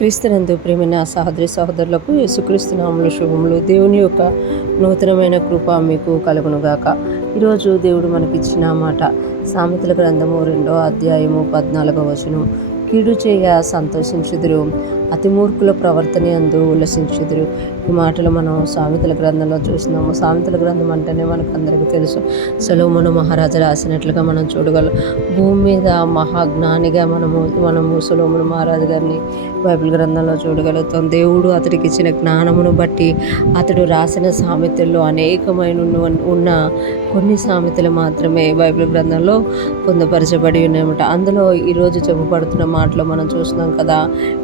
క్రీస్తునందు ప్రేమైన సహోదరి సహోదరులకు యేసుక్రీస్తు నామములో శుభములు. దేవుని యొక్క నూతనమైన కృప మీకు కలుగునుగాక. ఈరోజు దేవుడు మనకిచ్చిన మాట సామెతల గ్రంథము 2వ అధ్యాయము 14వ వచనం. కీడు చేయ సంతోషించుదురు, అతి మూర్ఖుల ప్రవర్తన యందు ఉల్లసించుదురు. ఈ మాటలు మనం సామెతల గ్రంథంలో చూసినాము. సామెతల గ్రంథం అంటేనే మనకు అందరికీ తెలుసు, సొలొమోను మహారాజు రాసినట్లుగా మనం చూడగలం. భూమి మీద మహాజ్ఞానిగా మనము సొలొమోను మహారాజు గారిని బైబిల్ గ్రంథంలో చూడగలుగుతాం. దేవుడు అతడికి ఇచ్చిన జ్ఞానమును బట్టి అతడు రాసిన సామెతల్లో అనేకమైన ఉన్న కొన్ని సామెతలు మాత్రమే బైబిల్ గ్రంథంలో పొందుపరచబడి ఉన్నాయన్నమాట. అందులో ఈరోజు చెప్పబడుతున్న మాటలో మనం చూస్తున్నాం కదా,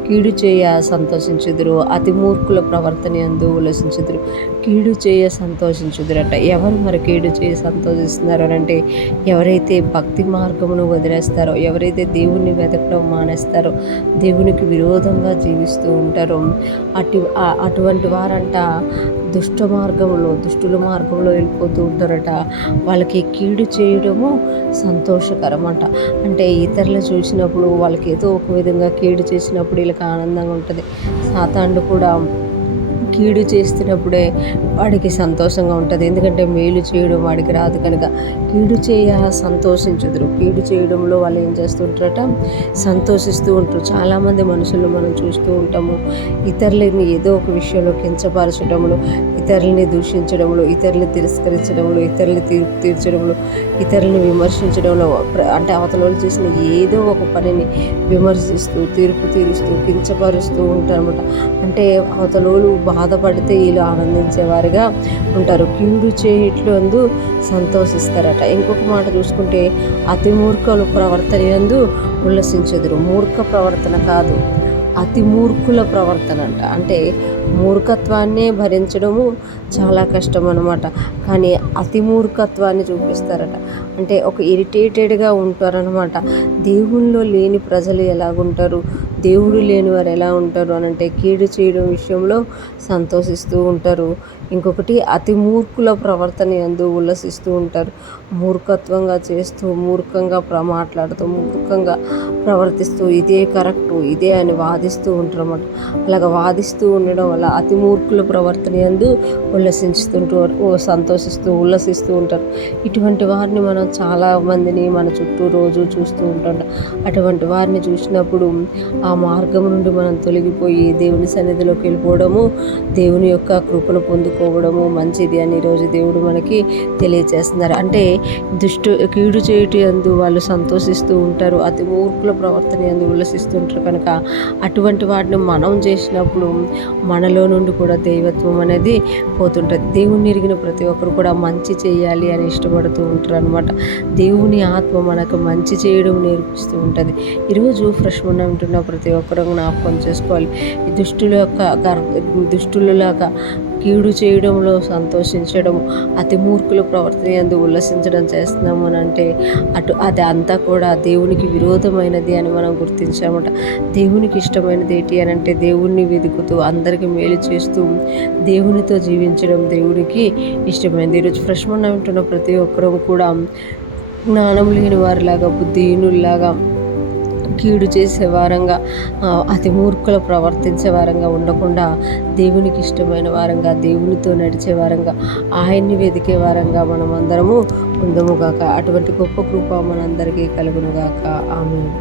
కీడు చేయ సంతోషించుదురు, అతి మూర్ఖుల ప్రవర్తన యందు ఉల్లసించుదురు. కీడు చేయ సంతోషించుదురట. ఎవరు మరి కీడు చేయ సంతోషిస్తున్నారు అని అంటే, ఎవరైతే భక్తి మార్గమును వదిలేస్తారో, ఎవరైతే దేవుణ్ణి వెతకడం మానేస్తారో, దేవునికి విరోధంగా జీవిస్తూ ఉంటారో అటువంటి వారంట దుష్టుల మార్గంలో వెళ్ళిపోతూ ఉంటారట. వాళ్ళకి కీడు చేయడము సంతోషకరం అంట. అంటే ఇతరులు చూసినప్పుడు వాళ్ళకి ఏదో ఒక విధంగా కీడు చేసినప్పుడు వీళ్ళకి ఆనందంగా ఉంటుంది. సాతానుడు కూడా కీడు చేస్తున్నప్పుడే వాడికి సంతోషంగా ఉంటుంది. ఎందుకంటే మేలు చేయడం వాడికి రాదు కనుక. కీడు చేయ సంతోషించుదురు. కీడు చేయడంలో వాళ్ళు ఏం చేస్తుంటారట, సంతోషిస్తూ ఉంటారు. చాలామంది మనుషులు మనం చూస్తూ ఉంటాము, ఇతరులని ఏదో ఒక విషయంలో కించపరచడంలో, ఇతరులని దూషించడంలో, ఇతరులని తిరస్కరించడంలో, ఇతరులని తీర్పు తీర్చడంలో, ఇతరులని విమర్శించడంలో, అంటే అవతల చేసిన ఏదో ఒక పనిని విమర్శిస్తూ తీర్పు తీరుస్తూ కించపరుస్తూ ఉంటారన్నమాట. అంటే అవతలోళ్ళు బాధపడితే వీళ్ళు ఆనందించేవారుగా ఉంటారు. కీడు చేయట్లందు సంతోషిస్తారట. ఇంకొక మాట చూసుకుంటే, అతి మూర్ఖుల ప్రవర్తన యందు ఉల్లసించెదరు. మూర్ఖ ప్రవర్తన కాదు, అతి మూర్ఖుల ప్రవర్తన అంట. అంటే మూర్ఖత్వాన్నే భరించడము చాలా కష్టం అన్నమాట. కానీ అతి మూర్ఖత్వాన్ని చూపిస్తారట. అంటే ఒక ఇరిటేటెడ్గా ఉంటారనమాట. దేవుల్లో లేని ప్రజలు ఎలాగుంటారు, దేవుడు లేని వారు ఎలా ఉంటారు అని అంటే, కీడు చేయడం విషయంలో సంతోషిస్తూ ఉంటారు. ఇంకొకటి అతి మూర్ఖుల ప్రవర్తన యందు ఉల్లసిస్తూ ఉంటారు. మూర్ఖత్వంగా చేస్తూ, మూర్ఖంగా మాట్లాడుతూ, మూర్ఖంగా ప్రవర్తిస్తూ, ఇదే కరెక్టు ఇదే అని వాదిస్తూ ఉంటారు అన్నమాట. అలాగ వాదిస్తూ ఉండడం వల్ల అతి మూర్ఖుల ప్రవర్తన యందు సంతోషిస్తూ ఉల్లసిస్తూ ఉంటారు. ఇటువంటి వారిని మనం చాలా మందిని మన చుట్టూ రోజు చూస్తూ ఉంటాం. అటువంటి వారిని చూసినప్పుడు ఆ మార్గం నుండి మనం తొలగిపోయి దేవుని సన్నిధిలోకి వెళ్ళిపోవడము, దేవుని యొక్క కృపను పొందుకోవడము మంచిది అని ఈరోజు దేవుడు మనకి తెలియజేస్తున్నారు. అంటే కీడు చేయటి యందు వాళ్ళు సంతోషిస్తూ ఉంటారు, అతి మూర్ఖుల ప్రవర్తన యందు ఉల్లసిస్తూ ఉంటారు. కనుక అటువంటి వాటిని మనం చేసినప్పుడు మనలో నుండి కూడా దైవత్వం అనేది పోతుంటుంది. దేవుని ఎరిగిన ప్రతి ఒక్కరు కూడా మంచి చేయాలి అని ఇష్టపడుతూ ఉంటారు అనమాట. దేవుని ఆత్మ మనకు మంచి చేయడం నేర్పిస్తూ ఉంటుంది. ఈరోజు ఫ్రెష్ ఉంటున్న ప్రతి ఒక్కరూ జ్ఞాపకం చేసుకోవాలి. ఈ దుష్టులలాగా కీడు చేయడంలో సంతోషించడం, అతి మూర్ఖుల ప్రవర్తన యందు ఉల్లసించడం చేస్తున్నాము అని అంటే అది అంతా కూడా దేవునికి విరోధమైనది అని మనం గుర్తించామట. దేవునికి ఇష్టమైనది ఏంటి అని అంటే, దేవుణ్ణి వెతుకుతూ అందరికీ మేలు చేస్తూ దేవునితో జీవించడం దేవునికి ఇష్టమైనది. ఈరోజు ఫ్రెష్ ఉంటున్న ప్రతి ఒక్కరూ కూడా జ్ఞానం లేని వారిలాగా, బుద్ధిహీనుల్లాగా, కీడు చేసే వారంగా, అతి మూర్ఖులు ప్రవర్తించే వారంగా ఉండకుండా దేవునికి ఇష్టమైన వారంగా, దేవునితో నడిచే వారంగా, ఆయన్ని వెతికే వారంగా మనం అందరము ఉందముగాక. అటువంటి గొప్ప కృప మనందరికీ కలుగునుగాక. ఆమేన్.